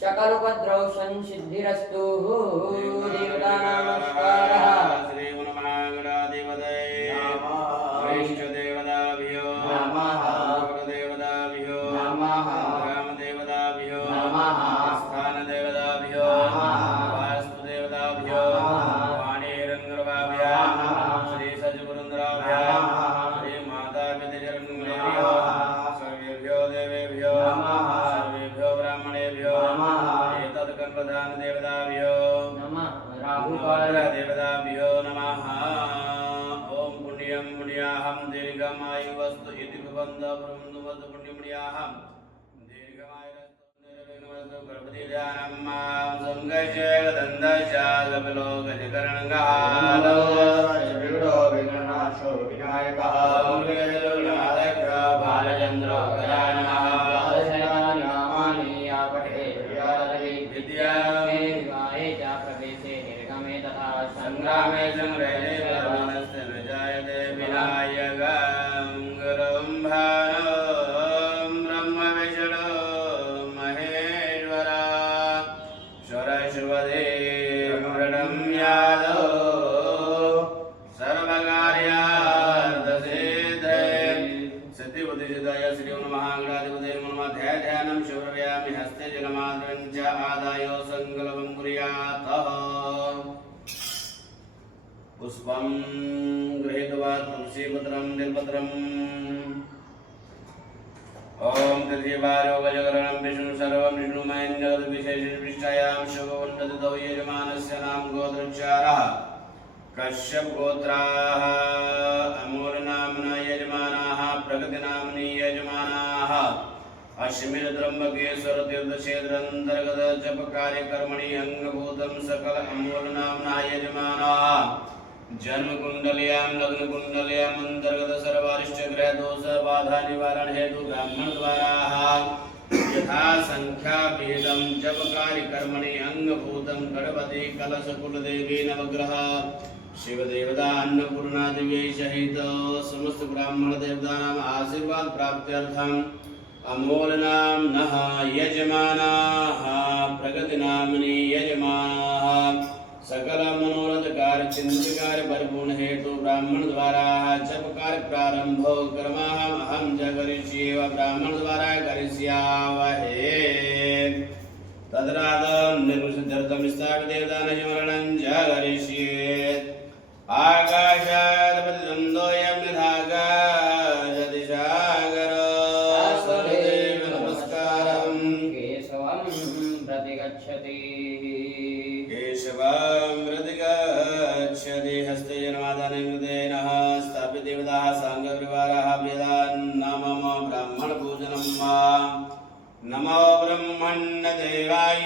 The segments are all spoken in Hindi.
सकलोपद्रव संसिद्धिरस्तु। देवतानां नमस्कारः। श्री गणदेवताभ्यो नमः। देवताभ्यो नमः। ग्रामदेवताभ्यो नमः। स्थानदेवताभ्यो नमः। वास्तुदेवताभ्यो नमः। वाणीरंगरवाभ्यो नमः। श्री सजपुरंद्राभ्यो नमः। श्री माता पितृचरणभ्यो सर्वेभ्यो देवेभ्यो नमः। सर्वेभ्यो ब्राह्मणेभ्यो नमः। एतत्कर्मदान देवताभ्यो नमः। राहुकाल देवताभ्यो नमः। ओम पुण्यं पुण्याहं दीर्घमायुवस्तु इति भवन्तः ब्रह्मवद पुण्यमुण्याहं दीर्घमायुवस्तु निर्विघ्नवस्तु गणपति ध्यानं मां संगस्य दन्दशागमलोकजकरणगालो विघ्नो विघ्ननाशो विनायकः मृगजलनाथः बालचन्द्रो गजाननः नामानि आपठे विद्यामे विवाहे च प्रवेशे निर्गमे तथा संग्रामे संग्रहे धर्मस्य न जायते विनायकं गुरुं भानं ब्रह्म विष्णु महेश्वरा सरस्वती प्रणं यादव सर्वकार्यार्थसिद्धये सिद्धिबुद्धिसिद्धाय श्री महागणाधिपतये नमः। ध्यानं शिवरयामि हस्ते जलमाद्रं च आदाय संकल्पं कुर्यात्। पुष्पं गृहीत्वा तुलसीपत्रं बिल्वपत्रम् ओम तथैवारोगजकरणं विष्णु सर्वं विष्णुमयं जगद्विशेषविष्टायां शुभवन्नततो यजमानस्य नाम गोत्रोच्चारः कश्यप गोत्राः अमूलनाम्ना यजमानाः प्रगतिनाम्नि यजमानाः अश्विनत्रम्बकेश्वर तीर्थक्षेत्रान्तर्गत जप कार्यकर्मणि अंगभूतं सकल अमूलनाम्ना यजमानाः जन्म कुंडल्यां लग्न कुंडल्यां अंतर्गत सर्वारिष्ट ग्रह दोष बाधा निवारण हेतु ब्राह्मण द्वारा यथा संख्या भेदं जप कार्य कर्मणि अंगभूतं गणपति कलश कुलदेवी नवग्रह शिव देवता अन्नपूर्णा देवी सहित समस्त ब्राह्मण देवतानां आशीर्वाद प्राप्त्यर्थम अमूलनाम्नः यजमानाः प्रगतिनाम्नि यजमानाः सकल मनोरथ कार्य चिंतित कार्य परिपूर्ण हेतु ब्राह्मण द्वारा जप कार्य प्रारंभो कर्महम् अहं च करिष्ये व ब्राह्मण द्वारा करिष्यावहे तद्रादं निर्विशुद्धर्थं स्थापित देवतानां स्मरणं च करिष्ये आकाशात् पतितं दोयं यथाकाशति सागरः सर्वदेव नमस्कारं केशवं प्रतिगच्छति केशवामृतिगच्छति हस्ते जनमादानेन स्थापित देवताः साङ्गपरिवाराः वेदान् नमः ब्राह्मण पूजनं नमो ब्रह्मण्यदेवाय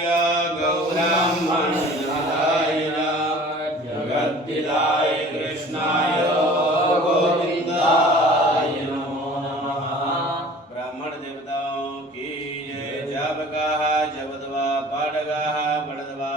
गौब्राह्मणनाथाय जगद्धिताय कृष्णाय गोविन्दाय नमो नमः। ब्राह्मण देवताओं की जय। जापकाः जपदवा पाठकाः पठदवा